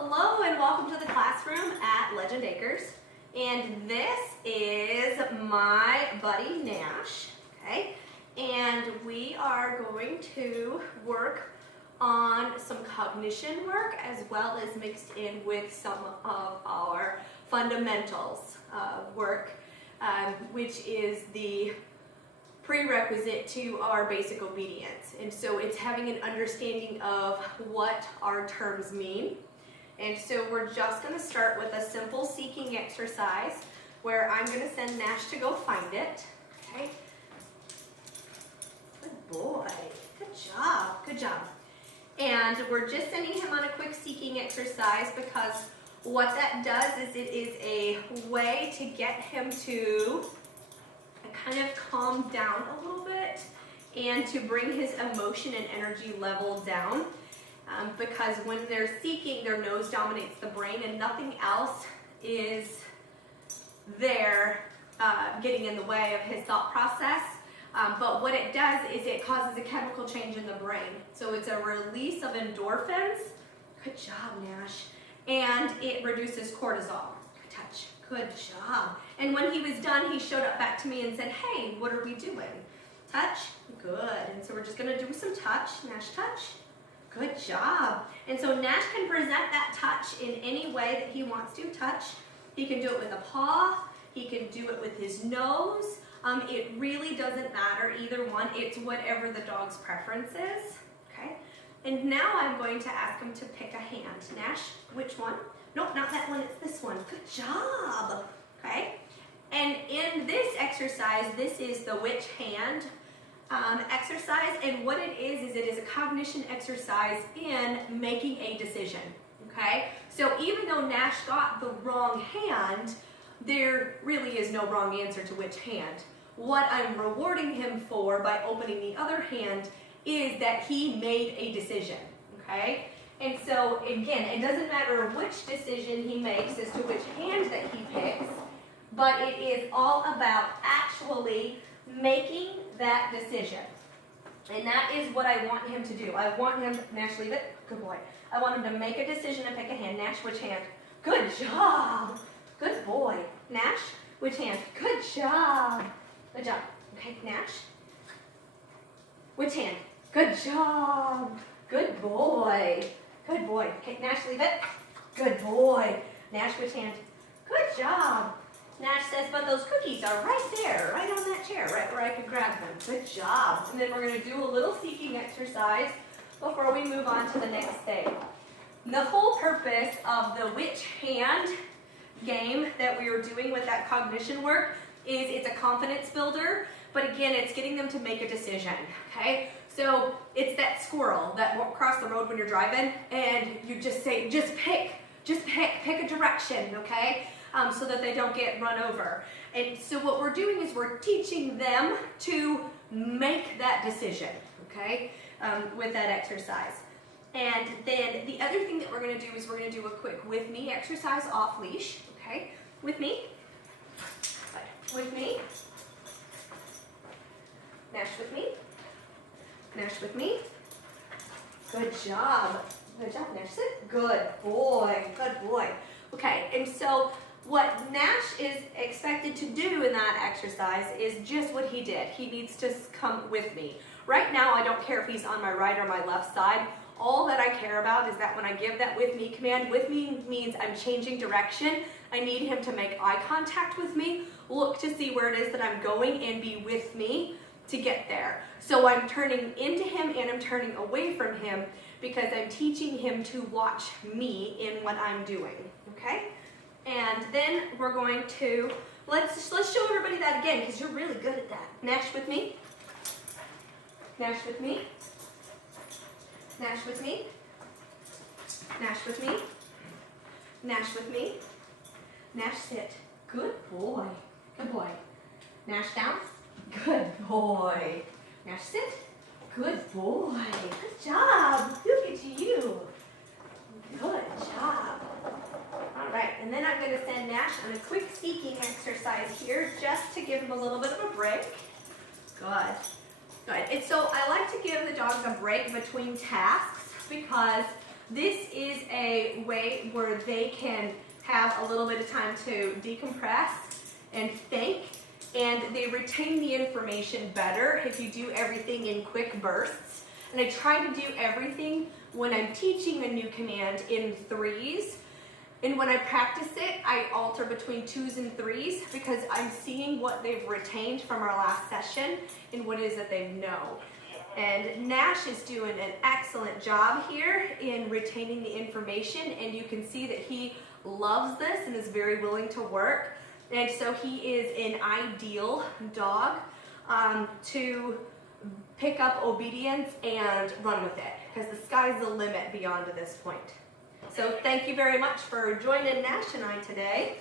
Hello and welcome to the classroom at Legend Acres. And this is my buddy Nash, okay? And we are going to work on some cognition work as well as mixed in with some of our fundamentals work, which is the prerequisite to our basic obedience. And so it's having an understanding of what our terms mean. And so we're just going to start with a simple seeking exercise where I'm going to send Nash to go find it. Okay. Good boy. Good job. Good job. And we're just sending him on a quick seeking exercise because what that does is it is a way to get him to kind of calm down a little bit and to bring his emotion and energy level down. Because when they're seeking, their nose dominates the brain and nothing else is there getting in the way of his thought process. But what it does is it causes a chemical change in the brain. So it's a release of endorphins. Good job, Nash. And it reduces cortisol. Good touch. Good job. And when he was done, he showed up back to me and said, hey, what are we doing? Touch. Good. And so we're just going to do some touch. Nash, touch. Good job. And so Nash can present that touch in any way that he wants to touch. He can do it with a paw. He can do it with his nose. It really doesn't matter, either one. It's whatever the dog's preference is. Okay. And now I'm going to ask him to pick a hand. Nash, which one? Nope, not that one. It's this one. Good job. Okay. And in this exercise, this is the which hand exercise, and what it is a cognition exercise in making a decision, okay? So even though Nash got the wrong hand, there really is no wrong answer to which hand. What I'm rewarding him for by opening the other hand is that he made a decision, okay? And so again, it doesn't matter which decision he makes as to which hand that he picks, but it is all about actually making that decision. And that is what I want him to do. I want him, Nash, leave it. Good boy. I want him to make a decision and pick a hand. Nash, which hand? Good job. Good boy. Nash, which hand? Good job. Good job. Okay, Nash. Which hand? Good job. Good boy. Good boy. Okay, Nash, leave it. Good boy. Nash, which hand? Good job. Nash says, but those cookies are right there, right on that chair, right where I could grab them. Good job. And then we're going to do a little seeking exercise before we move on to the next thing. The whole purpose of the which hand game that we were doing with that cognition work is it's a confidence builder, but again, it's getting them to make a decision, okay? So it's that squirrel that walks across the road when you're driving, and you just say, just pick a direction, okay? So that they don't get run over. And so what we're doing is we're teaching them to make that decision, okay, with that exercise. And then the other thing that we're going to do is we're going to do a quick with me exercise off leash, okay, with me, with me, Nash with me, Nash with me, good job, Nash sit, good boy, okay, and so what Nash is expected to do in that exercise is just what he did. He needs to come with me. Right now, I don't care if he's on my right or my left side. All that I care about is that when I give that with me command, with me means I'm changing direction. I need him to make eye contact with me, look to see where it is that I'm going, and be with me to get there. So I'm turning into him and I'm turning away from him because I'm teaching him to watch me in what I'm doing, okay? And then we're going to, let's show everybody that again because you're really good at that. Nash with me. Nash with me. Nash with me. Nash with me. Nash with me. Nash sit. Good boy. Good boy. Nash down. Good boy. Nash sit. Good boy. Good job. Look at you. Good job. All right, and then I'm going to send Nash on a quick seeking exercise here just to give him a little bit of a break. Good. Good. And so I like to give the dogs a break between tasks because This is a way where they can have a little bit of time to decompress and think, and they retain the information better if you do everything in quick bursts. And I try to do everything when I'm teaching a new command in 3s. And when I practice it, I alter between 2s and 3s because I'm seeing what they've retained from our last session and what it is that they know. And Nash is doing an excellent job here in retaining the information, and you can see that he loves this and is very willing to work. And so he is an ideal dog to pick up obedience and run with it, because the sky's the limit beyond this point. So thank you very much for joining Nash and I today.